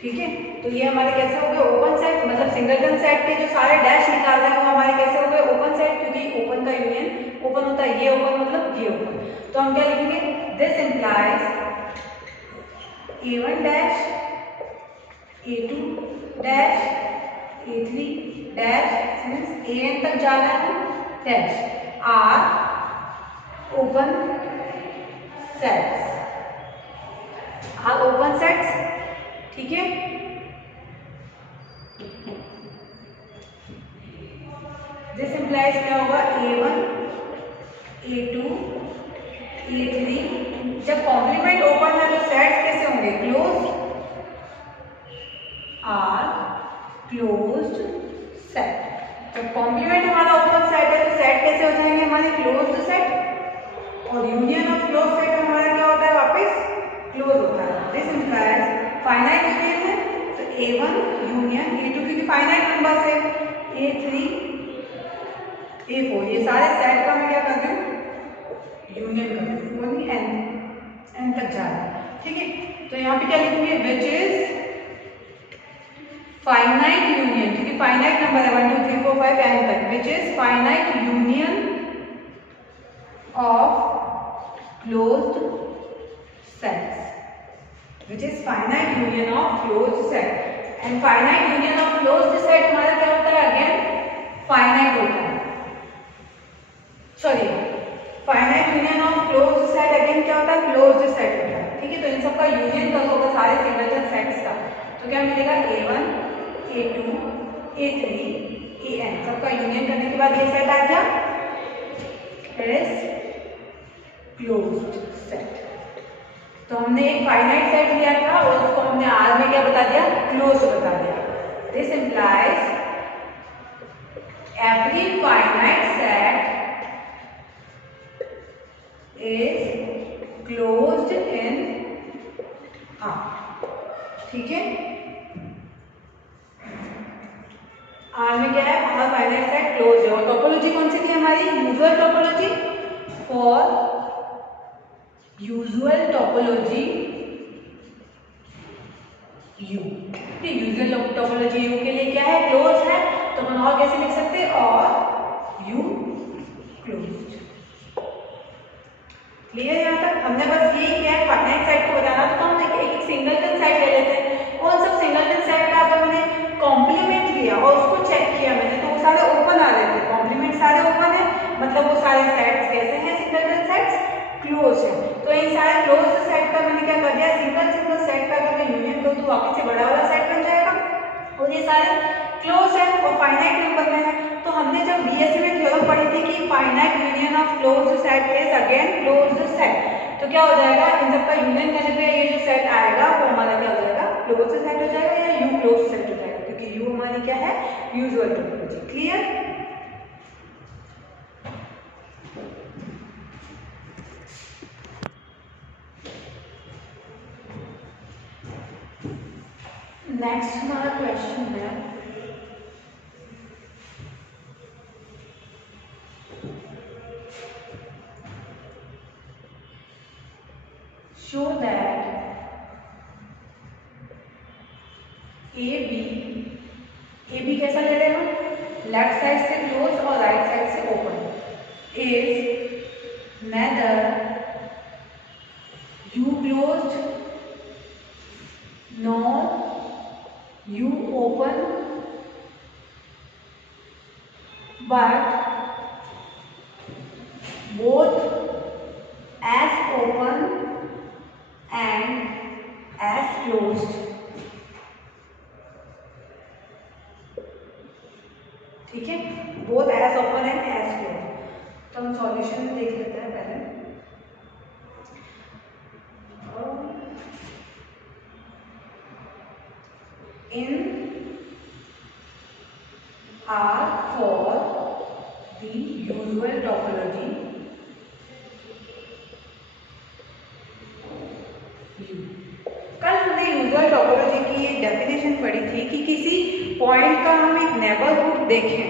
ठीक है, तो ये हमारे कैसे हो गए ओपन सेट, मतलब सिंगलटन सेट के जो सारे डैश निकाल रहे हैं वो हमारे कैसे हो गए ओपन सेट, क्योंकि ओपन का यूनियन ओपन होता है, ये ओपन मतलब ये ओपन। तो हम क्या लिखेंगे, this implies A1 dash A2 dash A3 dash, since AN तक जाना है dash are open sets, are open sets. ठीक है, दिस इंप्लाइज क्या होगा A1 A2 A3। जब कॉम्प्लीमेंट ओपन है तो सेट्स कैसे होंगे, क्लोज आर क्लोज्ड सेट। जब कॉम्प्लीमेंट हमारा ओपन सेट है तो सेट कैसे हो जाएंगे हमारे क्लोज्ड सेट, और यूनियन ऑफ क्लोज सेट में हमारा क्या होता है वापस क्लोज होता है। दिस इंप्लाइज फाइनाइट यूनियन है, तो A1 यूनियन A2 क्योंकि फाइनाइट नंबर है, A3 A4, ये सारे सेट का मैं क्या कर रही हूँ यूनियन कर रही हूँ, वो एन तक जा रहा है। ठीक है, तो यहाँ पे क्या लिखेंगे, विच इज फाइनाइट यूनियन, क्योंकि फाइनाइट नंबर है 1 2 3 4 5 एन तक, which is finite union of closed sets, which is finite union of closed set. And finite union of closed set हमारा क्या होता है, अगेन फाइनाइट होता है, sorry finite union of closed set again क्या होता है, क्लोज्ड सेट होता है। ठीक है, तो इन सबका यूनियन कर होगा सारे सिंगलटन सेट्स का, तो क्या मिलेगा A1 A2 A3 AN, सबका यूनियन करने के बाद ये सेट आ गया इज क्लोज्ड सेट। तो हमने एक फाइनाइट सेट लिया था और उसको हमने R में क्या बता दिया, क्लोज बता दिया। This implies every finite set is closed in R। ठीक है, R में क्या है, हमारा फाइनाइट सेट क्लोज है। और टोपोलॉजी कौन सी थी हमारी, usual topology. For usual topology U, usual topology U के लिए क्या है, क्लोज है, तो हम और कैसे लिख सकते हैं, और U क्लोज्ड। क्लियर यहाँ तक, हमने बस यही किया है फाइनाइट सेट को बताना। तो हम एक सिंगलटन सेट ले लेते हैं, और सब सिंगलटन सेट का अगर मैंने कॉम्प्लीमेंट लिया और उसको चेक किया मैंने, तो वो सारे ओपन आ रहे थे, कॉम्प्लीमेंट सारे ओपन है, मतलब वो सारे सेट्स कैसे हैं, सिंगलटन सेट्स क्लोज है। तो इन सारे क्लोज सेट का मैंने क्या कर दिया, सिंगल सेट का अगर मैं यूनियन करूँ तो वापस से बड़ा वाला सेट बन जाएगा, और ये सारे क्लोज है और फाइनाइट नंबर में है। तो हमने जब बीएससी में थ्योरम पढ़ी थी कि finite union of closed set is again closed set, तो क्या हो जाएगा, इन सबका यूनियन करने पे ये जो सेट आएगा वो हमारा क्या हो जाएगा, क्लोज्ड सेट हो जाएगा या यू क्लोज्ड सेट हो जाएगा, क्योंकि यू हमारी क्या है, यूजुअल टोपोलॉजी। क्लियर। नेक्स्ट हमारा क्वेश्चन है, show that ए बी कैसा ले रहे हैं हम, लेफ्ट साइड से क्लोज और राइट साइड से open, is neither U closed nor you open but both as open and as closed. ठीक है, both as open and as closed. तो हम सॉल्यूशन में देख लेते हैं पहले। In R for the usual topology U। कल हमने यूजुअल टोपोलॉजी की एक डेफिनेशन पढ़ी थी कि किसी पॉइंट का हम एक नेबरहुड देखें,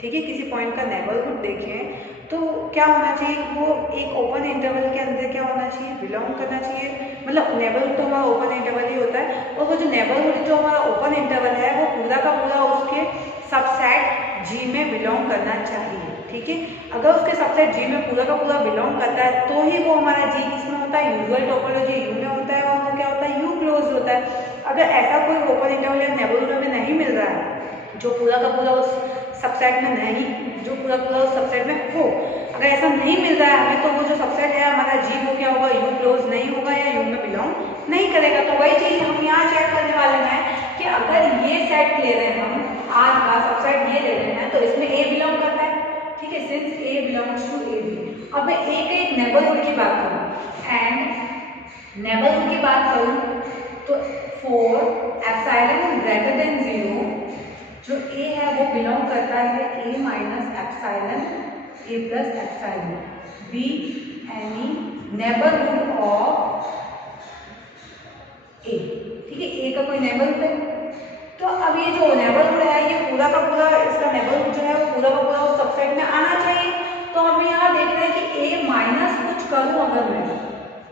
ठीक है, किसी पॉइंट का नेबरहुड देखें तो क्या होना चाहिए, वो एक ओपन इंटरवल के अंदर क्या होना चाहिए, बिलोंग करना चाहिए। मतलब नेबरहुड तो हमारा ओपन इंटरवल ही होता है, और वो जो नेबरहुड जो हमारा ओपन इंटरवल है वो पूरा का पूरा उसके सबसेट जी में बिलोंग करना चाहिए, ठीक है। अगर उसके सबसेट जी में पूरा का पूरा बिलोंग करता है तो ही वो हमारा जी किसमें होता है, यूजुअल टोपोलॉजी यू में होता है, और वो क्या होता है, यू क्लोज होता है। अगर ऐसा कोई ओपन इंटरवल या नेबरहुड में नहीं मिल रहा है जो पूरा का पूरा उस सबसेट में नहीं, जो पूरा पूरा उस सबसेट में हो, अगर ऐसा नहीं मिल रहा है हमें, तो वो जो सबसेट है हमारा जी वो क्या होगा, यू क्लोज नहीं होगा या यू में बिलोंग नहीं करेगा। तो वही चीज हम यहाँ चेक करने वाले हैं कि अगर ये सेट ले रहे हैं हम आर का सबसेट ये ले रहे हैं तो इसमें ए बिलोंग करता है, ठीक है, since A belongs to A B. अब मैं ए के एक नेबरहुड की बात करूँ एंड नेबरहुड की बात करूँ तो फॉर एप्सिलॉन ग्रेटर देन 0 जो ए है वो बिलोंग करता है A minus epsilon A plus epsilon be any neighbourhood of A, ठीक है, ए का कोई नेबरहुड है। तो अब ये जो नेबरहुड है ये पूरा का पूरा इसका नेबरहुड जो है वो पूरा का पूरा उस सबसेट में आना चाहिए। तो हमें यहाँ देख रहे हैं कि ए माइनस कुछ करूँ, अगर मैं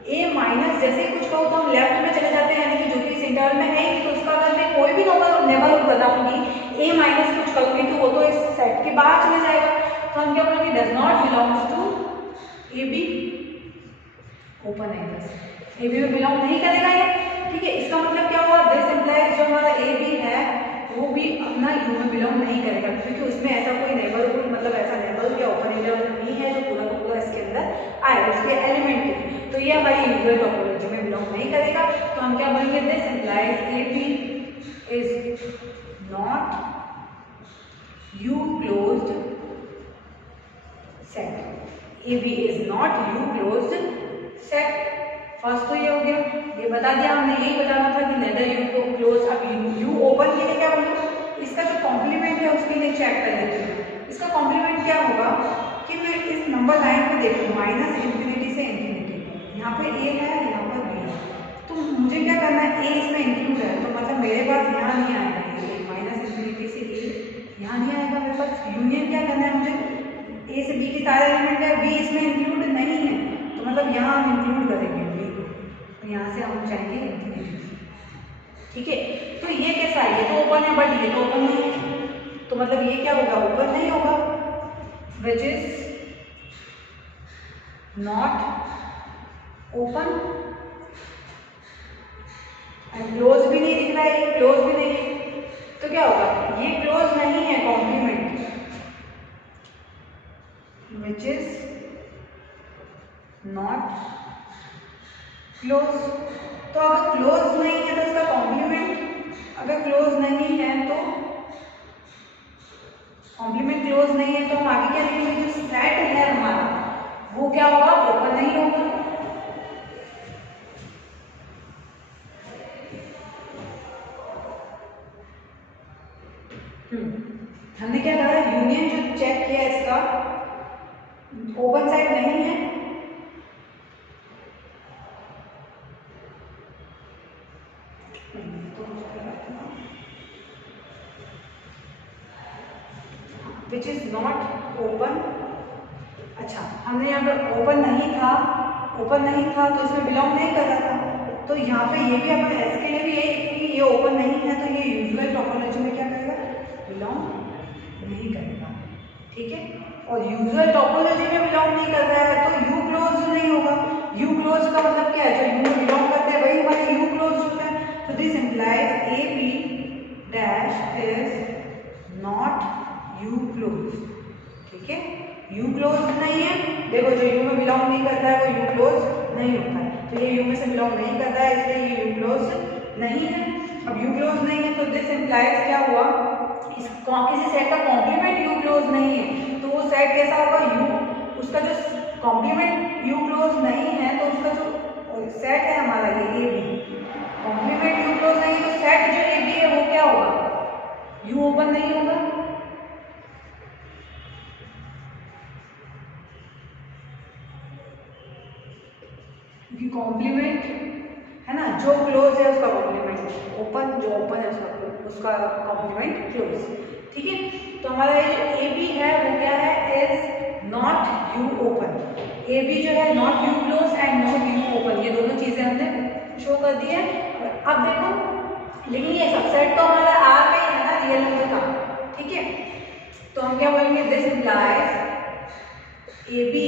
ए माइनस जैसे ही कुछ कहूँ तो हम लेफ्ट में चले जाते हैं, यानी कि जो कि इस इंटरवल में है तो उसका अगर मैं कोई भी नेबरहुड बताऊंगी ए माइनस कुछ करूँगी तो वो तो इस सेट के बाहर चले जाएगा। तो हम क्या बोलेंगे, does not belongs to A B, open है, ए बी में बिलोंग नहीं करेगा ये, ठीक है। इसका मतलब क्या हुआ, दिस इंप्लाइज जो हमारा ए बी है वो भी अपना यू में बिलोंग नहीं करेगा, क्योंकि उसमें ऐसा कोई नेबरहुड मतलब ऐसा नेबरहुड या ओपन इंटरवल नहीं है जो पूरा का पूरा इसके अंदर आए, उसके एलिमेंट है, तो ये हमारी यूजुअल टोपोलॉजी में बिलोंग नहीं करेगा। तो हम क्या बोलेंगे, this implies A B is not U closed set, A B is not U closed set. First तो ये हो गया, ये बता दिया हमने, यही बताना था कि नेदर यू को क्लोज। अब यू ओपन के लिए क्या बोलूँ, इसका जो कॉम्प्लीमेंट है उसके लिए चेक कर लेते हैं। इसका कॉम्प्लीमेंट क्या होगा कि मैं इस नंबर लाइन को देखूँ माइनस इंफिनिटी से इंफिनिटी, यहाँ पे ए है यहाँ पर बी है, तो मुझे क्या करना है, ए इसमें इंक्लूड है तो मतलब मेरे पास यहाँ नहीं आएगा, ये माइनस इंफिनिटी से ए यहाँ नहीं आएगा मेरे पास। यूनियन क्या करना है मुझे, ए से बी के सारे एलिमेंट है, बी इसमें इंक्लूड नहीं है तो मतलब यहाँ हम इंक्लूड करेंगे बी को, तो यहाँ से हम चाहेंगे इंफिनिटी, ठीक है। तो ये कैसा है, ये तो ओपन है बट ये तो ओपन नहीं है, तो मतलब ये क्या होगा, ओपन नहीं होगा, विच is not open and close भी नहीं दिख रहा है, ये क्लोज भी नहीं है, तो क्या होगा, ये क्लोज नहीं है complement, which is not close. तो अगर क्लोज नहीं है तो इसका कॉम्प्लीमेंट, अगर क्लोज नहीं है तो कॉम्प्लीमेंट क्लोज नहीं है तो हम आगे क्या लिखेंगे, जो सेट है हमारा वो क्या होगा, ओपन नहीं होगा। हमने क्या कहा, यूनियन जो चेक किया इसका ओपन साइड नहीं है, विच इज नॉट ओपन। अच्छा, हमने यहाँ पर ओपन नहीं था तो इसमें बिलोंग नहीं कर रहा था, तो यहाँ पे ये भी अपन एस के लिए भी यही ये ओपन नहीं है तो ये यूजुअल टोपोलॉजी में क्या करेगा, बिलोंग नहीं करेगा, ठीक है। और यूजुअल टोपोलॉजी में बिलोंग नहीं कर रहा है तो यू क्लोज नहीं होगा। यू क्लोज का मतलब क्या है, जो यू में बिलोंग करते हैं वही हमारे यू क्लोज होता है। तो this implies A B dash is not U close, ठीक है। यू क्लोज नहीं है, देखो जो यू में बिलोंग नहीं करता है वो यू क्लोज नहीं होता है, तो ये यू में से बिलोंग नहीं करता है इसलिए ये यू क्लोज नहीं है। अब यू क्लोज नहीं है तो दिस इंप्लाइज क्या हुआ, इस किसी सेट का कॉम्प्लीमेंट यू क्लोज नहीं है तो वो सेट कैसा होगा, यू उसका जो कॉम्प्लीमेंट यू क्लोज नहीं है तो उसका जो सेट है हमारा ये A B, complement U close नहीं तो सेट जो ए बी है वो क्या होगा, यू ओपन नहीं होगा। क्योंकि कॉम्प्लीमेंट है ना, जो क्लोज है उसका कॉम्प्लीमेंट ओपन, जो ओपन है उसका कॉम्प्लीमेंट क्लोज, ठीक है। तो हमारा ये जो ए बी है वो क्या है, is not U open. A B जो है not U close and not U open, ये दोनों चीजें हमने शो कर दी है। अब देखो लेकिन ये सबसेट तो हमारा आ गई है ना रियल नंबर का, ठीक है। तो हम क्या बोलेंगे, this implies A B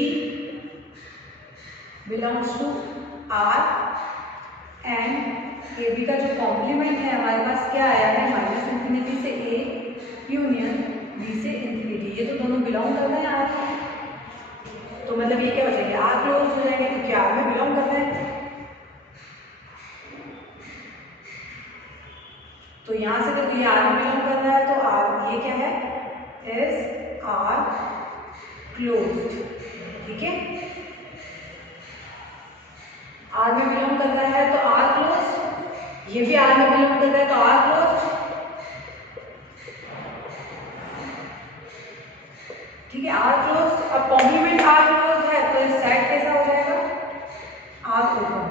belongs to R and A B का जो कॉम्प्लीमेंट है हमारे पास क्या आया है, माइनस इंफिनिटी से ए यूनियन बी से इंफिनिटी, ये तो दोनों बिलोंग कर रहे हैं आर में, तो मतलब ये क्या हो जाएंगे, आर क्लोज हो जाएंगे क्योंकि आर में बिलोंग कर रहे हैं। तो यहाँ से देखो ये आर में बिलोंग कर रहा है तो आर ये क्या है, इज आर क्लोज्ड, ठीक है। आर में बिलोंग कर रहा है तो आर क्लोज, ये भी आर में बिलोंग कर रहा है तो आर क्लोज, ठीक है, आर क्लोज। अब कॉम्प्लीमेंट आर क्लोज है तो सेट कैसा हो जाएगा, आर ओपन,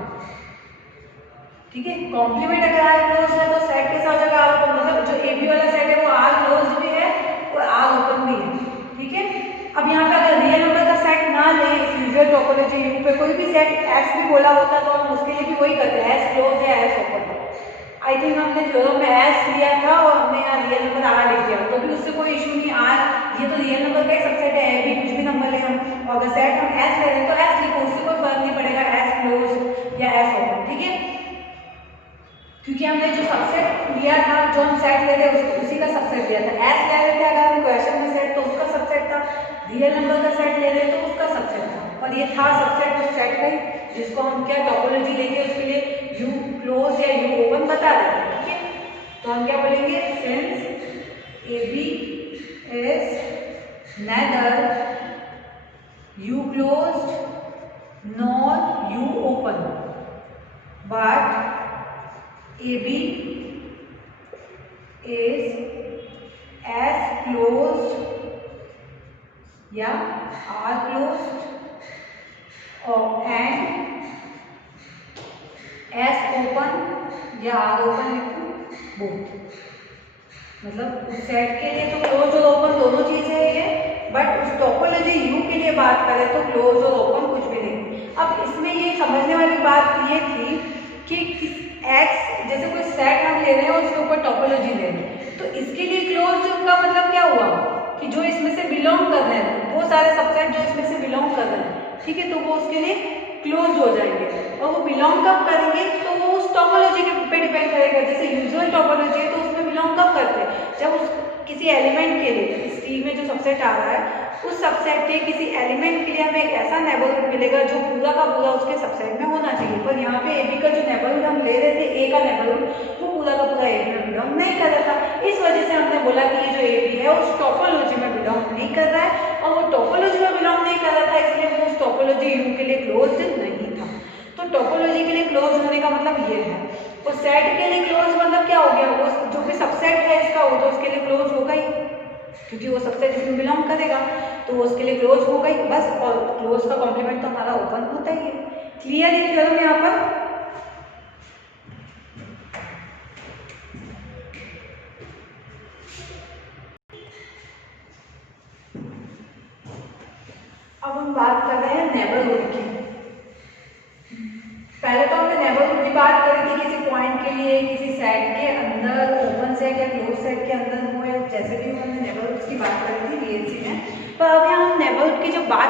ठीक है। कॉम्प्लीमेंट अगर आर क्लोज है तो सेट कैसा हो जाएगा, आर ओपन, मतलब जो ए बी वाला सेट है वो आर क्लोज भी है और आर ओपन भी है, ठीक है। अब यहाँ पे अगर रियल नंबर का सेट ना ले, इस यूजुअल टोपोलॉजी यू पे कोई भी सेट एस भी बोला होता तो हम उसके लिए भी वही करते हैं, एस क्लोज है एस ओपन है। आई थिंक हमने थ्योरम में एस लिया था और हमने यहाँ रियल नंबर आर लिख दिया, तो भी उससे कोई इशू नहीं, आर ये तो रियल नंबर का ही सबसेट है, ए बी कुछ भी नंबर ले हम, और अगर सेट हम एस ले रहे हैं तो एस लिखो, उससे कोई फर्क नहीं पड़ेगा एस क्लोज या एस ओपन, ठीक है। क्योंकि हमने जो सबसेट लिया था, जो हम सेट ले रहे हैं उसी का सबसेट लिया था, एस ले रहे थे अगर हम क्वेश्चन में सेट तो उसका सबसेट था, रियल नंबर का सेट ले रहे तो उसका सबसेट था, और ये था सबसेट उस सेट का ही जिसको हम क्या टोपोलॉजी लेके उसके लिए यू क्लोज या यू ओपन बता रहे थे, ठीक है। तो हम क्या बोलेंगे, since A B is neither U closed nor U open but A B is S closed या आर क्लोज्ड और एंड एस ओपन या आर ओपन बोथ, मतलब उस सेट के लिए तो क्लोज और ओपन दोनों चीजें हैं ये, बट उस टोपोलॉजी यू के लिए बात करें तो क्लोज और ओपन कुछ भी नहीं। अब इसमें ये समझने वाली बात ये थी कि एक्स जैसे कोई सेट हम ले रहे हैं और उसके ऊपर टोपोलॉजी ले रहे हैं, तो इसके लिए क्लोज का मतलब क्या हुआ कि जो इसमें से बिलोंग कर रहे हैं, वो सारे सबसेट जो इसमें से बिलोंग कर रहे हैं, ठीक है, तो वो उसके लिए क्लोज हो जाएंगे। और वो बिलोंग कब करेंगे तो वो उस टोपोलॉजी पे डिपेंड करेगा। जैसे यूजुअल टोपोलॉजी है तो उसमें बिलोंग कब करते हैं, जब उस किसी एलिमेंट के लिए, इस टी में जो सबसेट आ रहा है उस सबसेट के किसी एलिमेंट के लिए हमें एक ऐसा नेबरहुड मिलेगा जो पूरा का पूरा उसके सबसेट में होना चाहिए। पर यहाँ पे ए बी का जो नेबरहुड हम ले रहे थे, ए का नेबरहुड, वो पूरा का पूरा ए बी में बिलोंग नहीं कर रहा था। इस वजह से हमने बोला कि ये जो ए बी है उस टोपोलॉजी में बिलोंग नहीं कर रहा है, और वो टोपोलॉजी में बिलोंग नहीं कर रहा था इसलिए वो उस टोपोलॉजी यू के लिए क्लोज नहीं था। तो टोपोलॉजी के लिए क्लोज होने का मतलब ये है। और सेट के लिए क्लोज मतलब क्या हो गया, वो जो भी सबसेट है इसका वो तो उसके लिए क्लोज होगा ही, क्योंकि वो सबसेट इसमें बिलोंग करेगा तो वो उसके लिए क्लोज हो गई बस। और क्लोज का कॉम्प्लीमेंट तो हमारा ओपन होता ही है। क्लियर है थ्योरम यहाँ पर? अब हम बात कर रहे हैं नेबरहुड की। पहले तो हमने नेबरहुड की बात करी थी किसी पॉइंट के लिए, किसी सेट के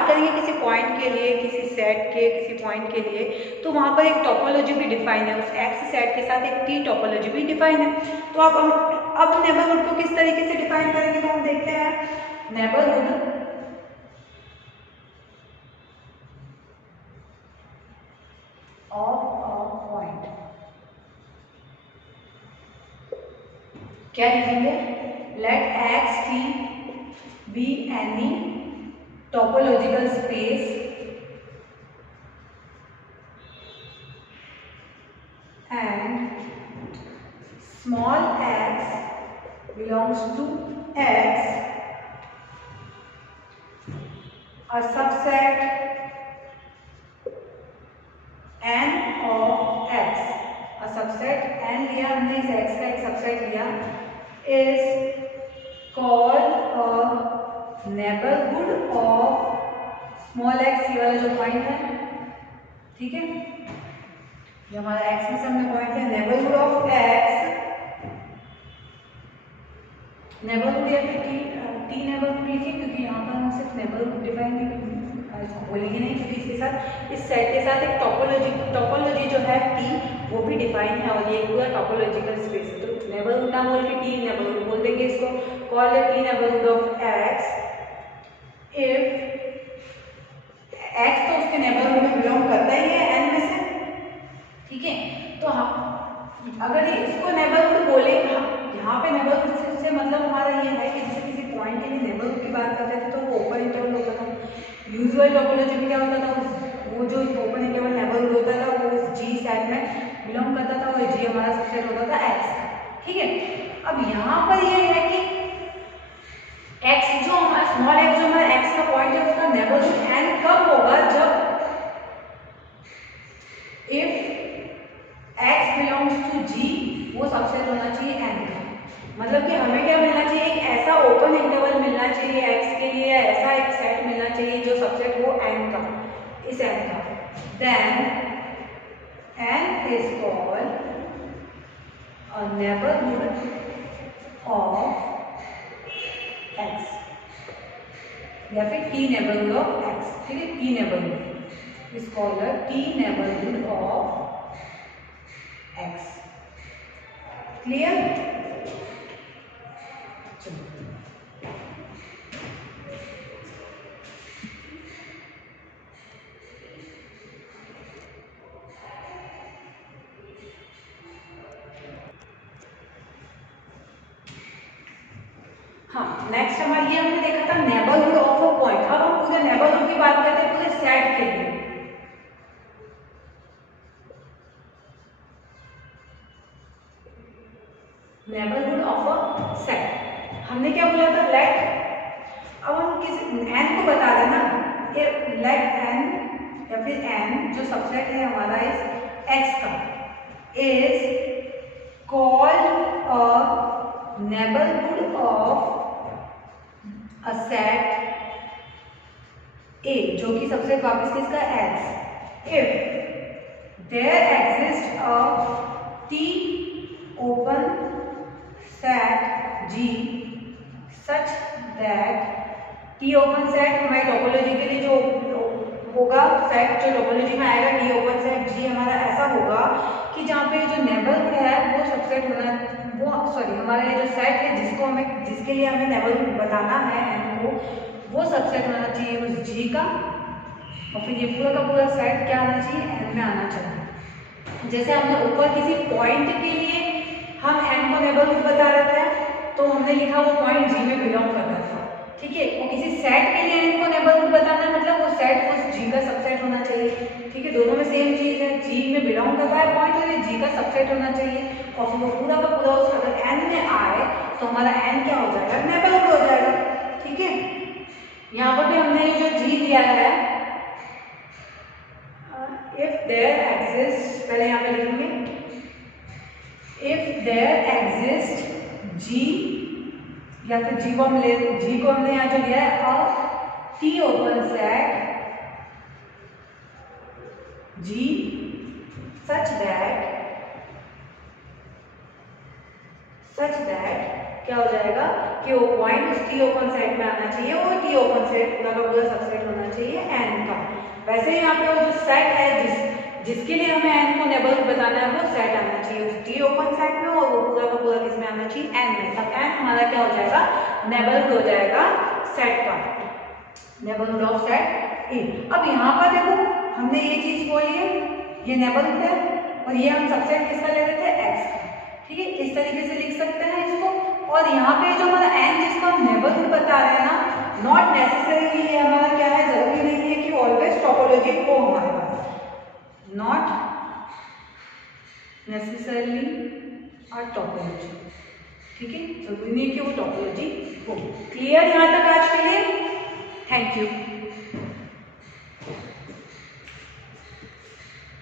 बात करेंगे किसी पॉइंट के लिए, किसी सेट के किसी पॉइंट के लिए, तो वहाँ पर एक टोपोलॉजी भी डिफाइन है, उस एक्स सेट के साथ एक टी टोपोलॉजी भी डिफाइन है। तो अब नेबरहुड को किस तरीके से डिफाइन करेंगे, तो हम देखते हैं नेबरहुड ऑफ अ पॉइंट। क्या लिखेंगे, let X T be any topological space and small x belongs to x, a subset n of x, a subset n लिया हमने, इस x का एक सबसेट लिया, is called a neighborhood of small x, ये वाला जो पॉइंट है, ठीक है, जो हमारा x में हमने पॉइंट है, नेबरहुड ऑफ x, नेबरहुड या टी नेबरहुड लिखिए, क्योंकि यहाँ पर हम सिर्फ नेबरहुड डिफाइन बोलेंगे नहीं, क्योंकि इसके साथ इस सेट के साथ एक टोपोलॉजी जो है टी वो भी डिफाइन है, और ये पूरा टोपोलॉजिकल स्पेस है। तो नेबरहुड ना बोल के टी नेबरहुड बोल देंगे इसको, call T neighbourhood of x if x तो उसके नेबरहुड में बिलोंग करता ही है n में से, ठीक है। तो हम अगर इसको नेबरहुड बोले, यहाँ पे नेबरहुड से मतलब हमारा ये है कि जैसे किसी पॉइंट के लिए नेबरहुड की बात करते थे तो वो ओपन इंटरवल होता था, यूजुअल टोपोलॉजी में क्या होता था, वो जो ओपन इंटरवल नेबरहुड होता था वो इस जी सेट में बिलोंग करता था, और जी हमारा सबसेट होता था एक्स, ठीक है। अब यहाँ पर ये है कि एक्स जो हमारा स्मॉल एक्स जो हमारा एक्स का पॉइंट है उसका नेबरहुड एन कब होगा, जब if x belongs to G, वो सबसेट होना चाहिए n का, मतलब कि हमें क्या मिलना चाहिए, एक ऐसा ओपन इंटरवल मिलना चाहिए x के लिए, ऐसा एक सेट मिलना चाहिए जो सबसेट हो n का, इस n का, then n is called a neighborhood of x, या फिर t neighborhood of x, ठीक है, t neighborhood is called a t neighborhood of x, clear. हाँ, नेक्स्ट हमारा ये हमने देखा था नेबरहुड ऑफ अ पॉइंट। अब हम पूरे नेबरहुड की बात करते हैं पूरे सेट के लिए। नेबरहुड ऑफ अ सेट हमने क्या बोला था, लेट, अब हम किसी n को बता देना, लेट n या फिर n जो सबसेट है हमारा इस x का is called a neighbourhood of a set A, जो कि सबसेट वापस किसका x, if there exist a T open set G such that T open set हमारी टोपोलॉजी के लिए जो होगा, सेट जो टोपोलॉजी में आएगा T ओपन सेट G हमारा ऐसा होगा कि जहाँ पे जो नेबरहुड है वो सबसेट होना, वो सॉरी हमारा ये जो सेट है जिसको हमें, जिसके लिए हमें नेबरहुड बताना है n को, वो सबसेट होना चाहिए उस G का, और फिर ये पूरा का पूरा सेट क्या आना चाहिए, n में आना चाहिए। जैसे हमने ऊपर किसी पॉइंट के लिए हम n को नेबरहुड बता रहे थे, तो हमने लिखा वो पॉइंट G में बिलोंग करता था, ठीक है। और किसी सेट के लिए n को नेबरहुड बताना मतलब वो सेट उस G का सबसेट होना चाहिए, ठीक है। दोनों में सेम चीज है, G में बिलोंग करता है पॉइंट, तो ये G का सबसेट होना चाहिए, और फिर वो पूरा का पूरा उस अगर n में आए तो हमारा n क्या हो जाएगा, नेबरहुड हो जाएगा, ठीक है। यहाँ पर भी हमने ये जो G दिया है, इफ देयर एग्जिस्ट, पहले यहाँ पे लिखेंगे इफ देयर एग्जिस्ट G, या फिर G को हमने यहाँ जो लिया है अ T open set G such that क्या हो जाएगा कि वो पॉइंट उस टी ओपन सेट में आना चाहिए, वो टी ओपन सेट पूरा का पूरा सबसेट होना चाहिए एन का। वैसे ही यहाँ पे वो जो सेट है जिसके लिए हमें एन को नेबरहुड बताना है वो सेट आना चाहिए उस टी ओपन सेट में, और वो पूरा का पूरा किसमें आना चाहिए, एन में। तब एन हमारा क्या हो जाएगा, नेबरहुड हो जाएगा सेट का, नेबरहुड ऑफ सेट ए। अब यहाँ पर देखो हमने ये चीज बोली है, ये नेबरहुड है और ये हम सबसेट किसका ले रहे थे, एक्स का। ठीक है, इस तरीके से लिख सकते हैं इसको। और यहाँ पे जो हमारा एन जिसको हम नेबरहुड बता रहे हैं ना, नॉट नेसेसरीली ये हमारा क्या है, जरूरी नहीं है कि ऑलवेज टोपोलॉजी हो हमारे पास, नॉट नेसेसरली अ टोपोलॉजी। ठीक है, जरूरी नहीं कि वो टोपोलॉजी हो। क्लियर यहाँ तक आज के लिए? Thank you.